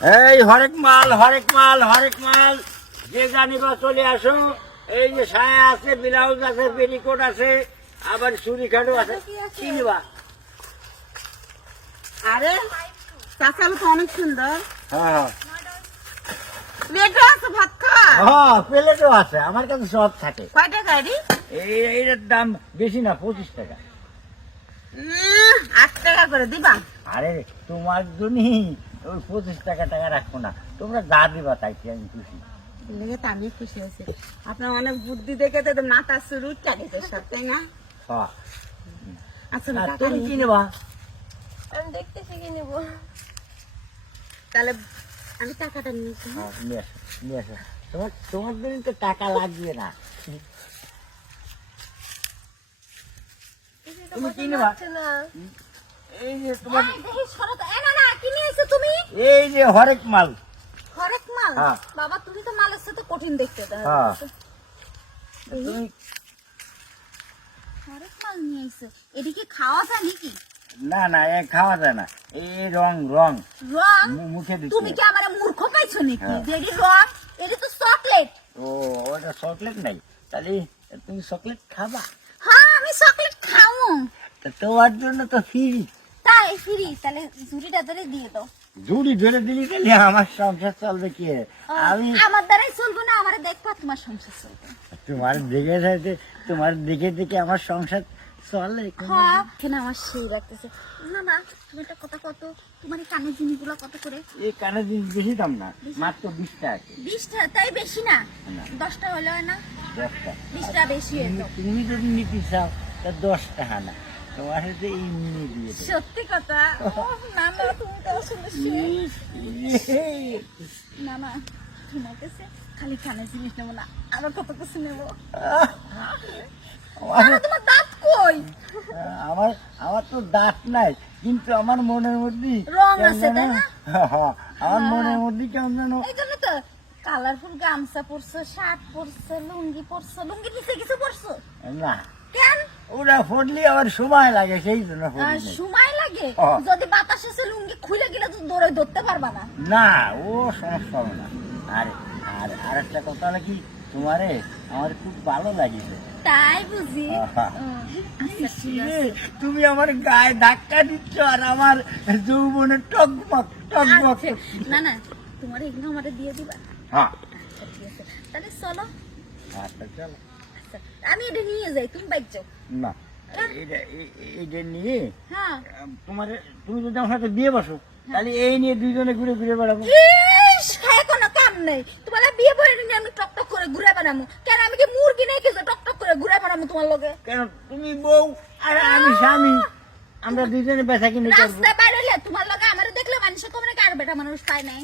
এই হরেক মাল হরেক মাল হরেক মাল যে জানিবা চলে আসো। এই যে সায়া আছে, ব্লাউজ আছে, পেরিকোট আছে, আবার চুরি খাটো আছে। কি নিবা? আরে চাচালো তো অনেক সুন্দর। হ্যাঁ প্লেটও আছে ভাত খাওয়া। হ্যাঁ প্লেটও আছে, আমার কাছে সব থাকে। কয় টাকা এটি? এইটার দাম বেশি না, 25 টাকা। 8 টাকা করে দিবা? আরে তোমার জন্যই ওই 25 টাকা রাখবো না, তোমরা যা দিবা তাই আমি খুশি। লেগে তো আমি খুশি হয়েছি। আপনার অনেক বুদ্ধি দেখে তো মাথা শুরু চালিয়ে সব, তাই না? হ্যাঁ আচ্ছা আর তুমি কি নেবা? আমি দেখতে শিখে নেব। তাহলে আমি টাকাটা নিয়েছি। হ্যাঁ, নিয়ে আসো নিয়ে আসো। তোমার জন্য তো টাকা লাগবে না। তুমি কি নেবা? এই যে তোমার এই যে হরেক মাল। হরেক মাল? হ্যাঁ। বাবা তুমি তো মালের সাথে কঠিন দেখতে। হ্যাঁ তুমি হরেক মাল নিয়ে এসে এদিকে খাওয়া যায় নাকি? না না এ খাওয়া যায় না, এই রং রং রং? মুখে দিতে তুমি কি আমার মূর্খ পাইছো নাকি? হ্যাঁ। যেটি রং এটা তো চকলেট। ও ওটা চকলেট নাই, তাহলে তুমি চকলেট খাবা? হ্যাঁ আমি চকলেট খাবো। তা তোমার জন্য তো ফ্রি। তাই ফ্রি? তাহলে ঝুড়িটা ধরে দিয়ে দাও। জুড়ি ধরে দিলি তাহলে আমার সংসার চলবে কি? আমি আমার দ্বারাই চলবে না, আমার দেখবা তোমার সংসার চলবে। তোমার দেখে থাকতে, তোমার দেখে দেখে আমার সংসার চলে। হ্যাঁ এখানে আমার সেই লাগতেছে। না না তুমি একটা কথা কত, তোমার এই কানের জিনিসগুলো কত করে? এই কানের জিনিস বেশি দাম না, মাত্র 20 টাকা। 20 টাকা? তাই বেশি না? না। 10 টাকা হলে হয় না? 10 টাকা। 20 টাকা বেশি হতো। তুমি যদি নিতে চাও তা 10 টাকা না, তোমার সাথে এমনি দিয়ে দেবো। সত্যি কথা? না না তুমি তো আসলে না না তোমার কাছে খালি কানের জিনিস নেবো না, আরো কত কিছু নেবো। তোমার দাঁত কই? আমার আমার তো দাঁত নাই, কিন্তু আমার মনের মধ্যে রং আছে, তাই না? আমার মনের মধ্যে কেমন যেন। এই জন্য তো কালারফুল গামছা পরছো, শার্ট পরছো, লুঙ্গি পরছো। লুঙ্গি নিচে কিছু পরছো না কেন? ওরা ফুটলি আমার সময় লাগে, সেই জন্য ফুটলি। সময় লাগে? হ্যাঁ। যদি বাতাস এসে লুঙ্গি খুলে গেলে তো দৌড়ে ধরতে পারবা না। না ও সমস্যা হবে না। আর আর আরেকটা কথা হলো কি, তোমারে আমার খুব ভালো লাগিছে। তাই বুঝি? আহা। আচ্ছা, ঠিক আছে। তুমি আমার গায়ে ধাক্কা দিচ্ছ আর আমার যৌবনে টকবক টকবক। আচ্ছা, না না তোমার এগুলো আমারে দিয়ে দিবা? হ্যাঁ আচ্ছা ঠিক আছে, তাহলে চলো। আচ্ছা চলো। আচ্ছা আমি এটা নিয়ে যাই, তুমি বাইক যাও। না এইটা নিয়ে হ্যাঁ। তুমি যদি আমার সাথে বিয়ে বসো, তাহলে এই নিয়ে দুইজনে ঘুরে ঘুরে বেড়াবো। ইস, খায় কোনো কাম নেই। তোমার বিয়ে করে নিয়ে আমি টক টক করে ঘুরে বেড়াবো কেন? আমি কি মুরগি নেই কিছু টক টক করে ঘুরে বেড়াবো তোমার লগে? কেন তুমি বউ আর আমি স্বামী, আমরা দুইজনে বেচা কিনে করবো। রাস্তায় বাইরে হলে তোমার লগে আমার দেখলে মানুষ কমনে কার বেটা মানুষ পায় নাই।